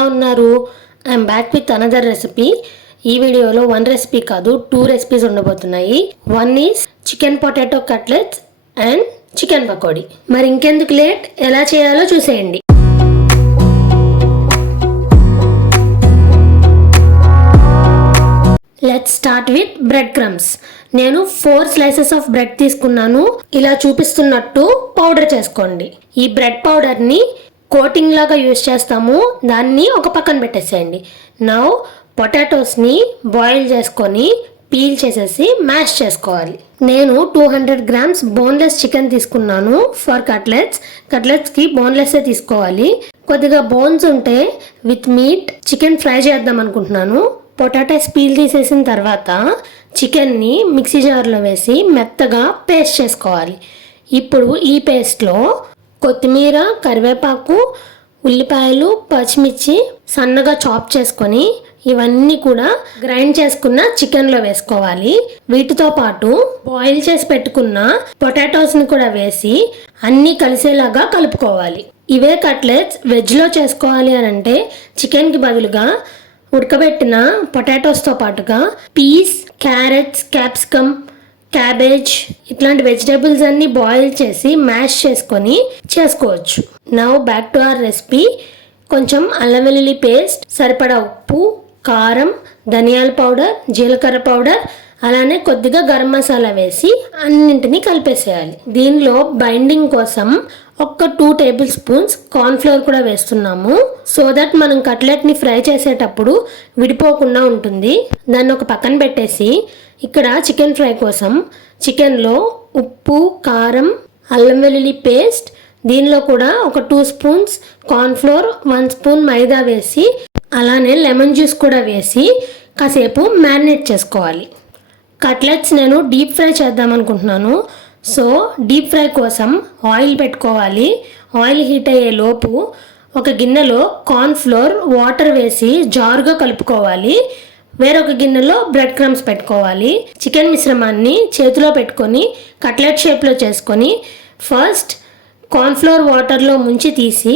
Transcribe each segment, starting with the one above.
ఎలా ఉన్నారు? I'm back with another recipe. ఈ వీడియోలో 1 రెసిపీ కాదు 2 రెసిపీస్ ఉండబోతున్నాయి. One is chicken potato cutlets and chicken pakodi. మరి ఇంకెందుకు లేట్, ఎలా చేయాలో చూసేయండి. Let's start with bread crumbs. నేను 4 స్లైసెస్ ఆఫ్ బ్రెడ్ తీసుకున్నాను. ఇలా చూపిస్తున్నట్టు పౌడర్ చేసుకోండి. ఈ బ్రెడ్ పౌడర్ని కోటింగ్ లాగా యూజ్ చేస్తాము. దాన్ని ఒక పక్కన పెట్టేసేయండి. నౌ పొటాటోస్ని బాయిల్ చేసుకొని పీల్ చేసేసి మ్యాష్ చేసుకోవాలి. నేను 200 గ్రామ్స్ బోన్లెస్ చికెన్ తీసుకున్నాను ఫర్ కట్లెట్స్కి బోన్లెస్సే తీసుకోవాలి. కొద్దిగా బోన్స్ ఉంటే విత్ మీట్ చికెన్ ఫ్రై చేద్దాం అనుకుంటున్నాను. పొటాటోస్ పీల్ తీసేసిన తర్వాత చికెన్ని మిక్సీ జార్లో వేసి మెత్తగా పేస్ట్ చేసుకోవాలి. ఇప్పుడు ఈ పేస్ట్లో కొత్తిమీర, కరివేపాకు, ఉల్లిపాయలు, పచ్చిమిర్చి సన్నగా చాప్ చేసుకొని ఇవన్నీ కూడా గ్రైండ్ చేసుకున్న చికెన్లో వేసుకోవాలి. వీటితో పాటు బాయిల్ చేసి పెట్టుకున్న పొటాటోస్ని కూడా వేసి అన్నీ కలిసేలాగా కలుపుకోవాలి. ఇవే కట్లెట్స్ వెజ్లో చేసుకోవాలి అని అంటే చికెన్కి బదులుగా ఉడకబెట్టిన పొటాటోస్తో పాటుగా పీస్, క్యారెట్స్, క్యాప్సికమ్, క్యాబేజ్ ఇట్లాంటి వెజిటేబుల్స్ అన్ని బాయిల్ చేసి మ్యాష్ చేసుకొని చేసుకోవచ్చు. Now back to our recipe. కొంచెం అల్లం వెల్లుల్లి పేస్ట్, సరిపడా ఉప్పు, కారం, ధనియాల పౌడర్, జీలకర్ర పౌడర్, అలానే కొద్దిగా గరం మసాలా వేసి అన్నింటినీ కలిపేసేయాలి. దీనిలో బైండింగ్ కోసం ఒక 2 టేబుల్ స్పూన్స్ కార్న్ఫ్లోర్ కూడా వేస్తున్నాము. సో దట్ మనం కట్లెట్ని ఫ్రై చేసేటప్పుడు విడిపోకుండా ఉంటుంది. దాన్ని ఒక పక్కన పెట్టేసి ఇక్కడ చికెన్ ఫ్రై కోసం చికెన్లో ఉప్పు, కారం, అల్లం వెల్లుల్లి పేస్ట్, దీనిలో కూడా ఒక 2 స్పూన్స్ కార్న్ఫ్లోర్, 1 స్పూన్ మైదా వేసి అలానే లెమన్ జ్యూస్ కూడా వేసి కాసేపు మ్యారినేట్ చేసుకోవాలి. కట్లెట్స్ నేను డీప్ ఫ్రై చేద్దాం అనుకుంటున్నాను. సో డీప్ ఫ్రై కోసం ఆయిల్ పెట్టుకోవాలి. ఆయిల్ హీట్ అయ్యే లోపు ఒక గిన్నెలో కార్న్ఫ్లోర్ వాటర్ వేసి జారుగా కలుపుకోవాలి. వేరొక గిన్నెలో బ్రెడ్ క్రమ్స్ పెట్టుకోవాలి. చికెన్ మిశ్రమాన్ని చేతిలో పెట్టుకొని కట్లెట్ షేప్లో చేసుకొని ఫస్ట్ కార్న్ఫ్లోర్ వాటర్లో ముంచి తీసి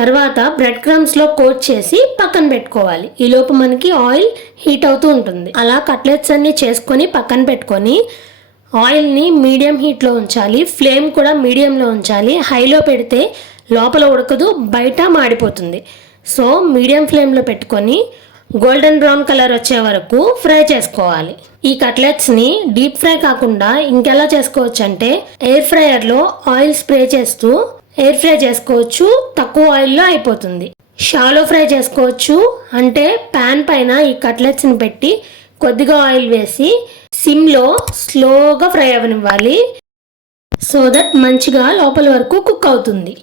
తర్వాత బ్రెడ్ క్రమ్స్లో కోట్ చేసి పక్కన పెట్టుకోవాలి. ఈలోపు మనకి ఆయిల్ హీట్ అవుతూ ఉంటుంది. అలా కట్లెట్స్ అన్నీ చేసుకొని పక్కన పెట్టుకొని ఆయిల్ని మీడియం హీట్లో ఉంచాలి. ఫ్లేమ్ కూడా మీడియంలో ఉంచాలి. హైలో పెడితే లోపల ఉడకదు, బయట మాడిపోతుంది. సో మీడియం ఫ్లేమ్లో పెట్టుకొని గోల్డెన్ బ్రౌన్ కలర్ వచ్చే వరకు ఫ్రై చేసుకోవాలి. ఈ కట్లెట్స్ని డీప్ ఫ్రై కాకుండా ఇంకెలా చేసుకోవచ్చు అంటే ఎయిర్ ఫ్రైయర్లో ఆయిల్ స్ప్రే చేస్తూ ఎయిర్ ఫ్రై చేసుకోవచ్చు. తక్కువ ఆయిల్లో అయిపోతుంది. షాలో ఫ్రై చేసుకోవచ్చు. అంటే ప్యాన్ పైన ఈ కట్లెట్స్ని పెట్టి కొద్దిగా ఆయిల్ వేసి సిమ్లో స్లోగా ఫ్రై అవ్వనివ్వాలి. సో దట్ మంచిగా లోపల వరకు కుక్ అవుతుంది.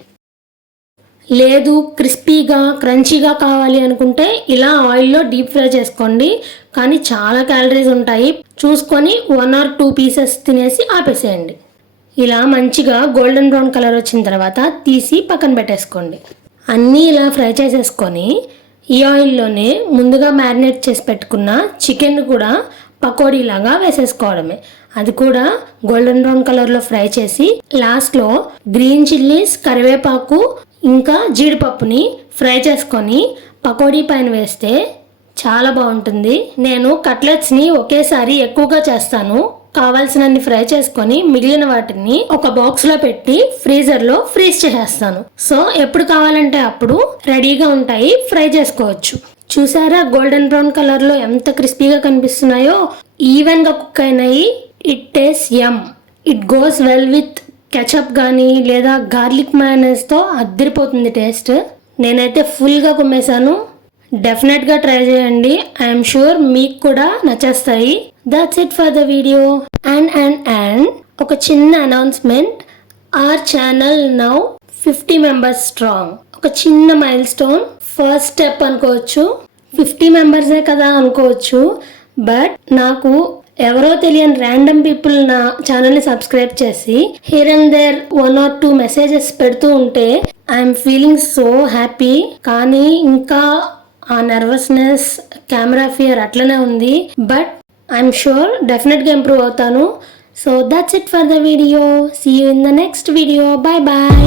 లేదు క్రిస్పీగా క్రంచీగా కావాలి అనుకుంటే ఇలా ఆయిల్లో డీప్ ఫ్రై చేసుకోండి. కానీ చాలా క్యాలరీస్ ఉంటాయి. చూసుకొని 1 or 2 పీసెస్ తినేసి ఆపేసేయండి. ఇలా మంచిగా గోల్డెన్ బ్రౌన్ కలర్ వచ్చిన తర్వాత తీసి పక్కన పెట్టేసుకోండి. అన్నీ ఇలా ఫ్రై చేసేసుకొని ఈ ఆయిల్లోనే ముందుగా మ్యారినేట్ చేసి పెట్టుకున్న చికెన్ కూడా పకోడీలాగా వేసేసుకోవడమే. అది కూడా గోల్డెన్ బ్రౌన్ కలర్లో ఫ్రై చేసి లాస్ట్లో గ్రీన్ చిల్లీస్, కరివేపాకు ఇంకా జీడిపప్పుని ఫ్రై చేసుకొని పకోడీ పైన వేస్తే చాలా బాగుంటుంది. నేను కట్లెట్స్ని ఒకేసారి ఎక్కువగా చేస్తాను. కావాల్సినన్ని ఫ్రై చేసుకొని మిగిలిన వాటిని ఒక బాక్స్లో పెట్టి ఫ్రీజర్లో ఫ్రీజ్ చేసేస్తాను. సో ఎప్పుడు కావాలంటే అప్పుడు రెడీగా ఉంటాయి, ఫ్రై చేసుకోవచ్చు. చూసారా గోల్డెన్ బ్రౌన్ కలర్లో ఎంత క్రిస్పీగా కనిపిస్తున్నాయో. ఈవెన్గా కుక్ అయినాయి. It taste yum. It goes well with ketchup కానీ లేదా గార్లిక్ మయోనైజ్తో అద్దరిపోతుంది టేస్ట్. నేనైతే ఫుల్గా కుమ్మేశాను. డెఫినెట్గా ట్రై చేయండి. ఐఎమ్ షూర్ మీకు కూడా నచ్చేస్తాయి. That's it for the video. And ఒక చిన్న announcement. Our channel now 50 members strong. ఒక చిన్న మైల్ స్టోన్, ఫస్ట్ స్టెప్ అనుకోవచ్చు. 50 మెంబర్సే కదా అనుకోవచ్చు. బట్ నాకు ఎవరో తెలియని ర్యాండమ్ పీపుల్ నా ఛానల్ని సబ్స్క్రైబ్ చేసి here and there 1 or 2 messages పెడుతూ ఉంటే ఐఎమ్ ఫీలింగ్ సో హ్యాపీ. కానీ ఇంకా ఆ నర్వస్నెస్, కెమెరా ఫియర్ అట్లనే ఉంది. బట్ ఐఎమ్ షూర్ డెఫినెట్గా ఇంప్రూవ్ అవుతాను. So that's it for the video. See you in the next video. Bye bye.